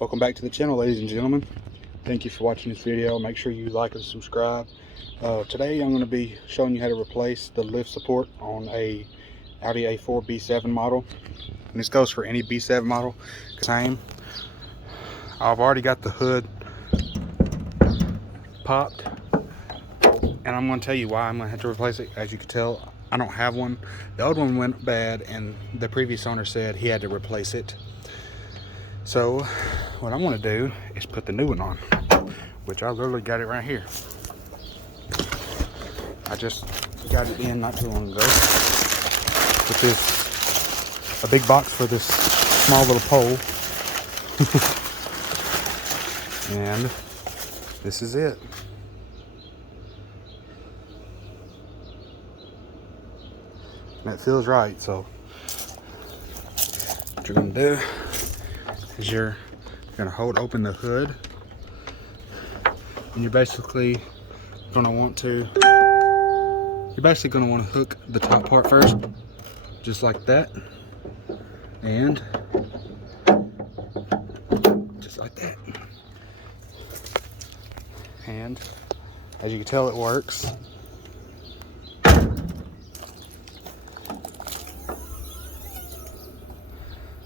Welcome back to the channel, ladies and gentlemen. Thank you for watching this video. Make sure you like and subscribe. Today I'm going to be showing you how to replace the lift support on a Audi A4 B7 model. And this goes for any B7 model. I've already got the hood popped, and I'm going to tell you why I'm going to have to replace it. As you can tell, I don't have one. The old one went bad, and the previous owner said he had to replace it. So what I'm going to do is put the new one on, which I literally got it right here. I just got it in not too long ago, which is a big box for this small little pole. And this is it. And it feels right. So what you're going to do is you're going to hold open the hood, and you're basically going to want to hook the top part first, just like that, and just like that. And as you can tell, it works.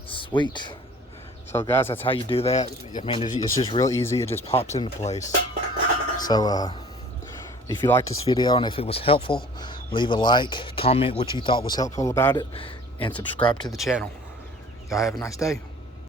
Sweet. So guys, that's how you do that. I mean, it's just real easy. It just pops into place. So if you liked this video and if it was helpful, leave a like, comment what you thought was helpful about it, and subscribe to the channel. Y'all have a nice day.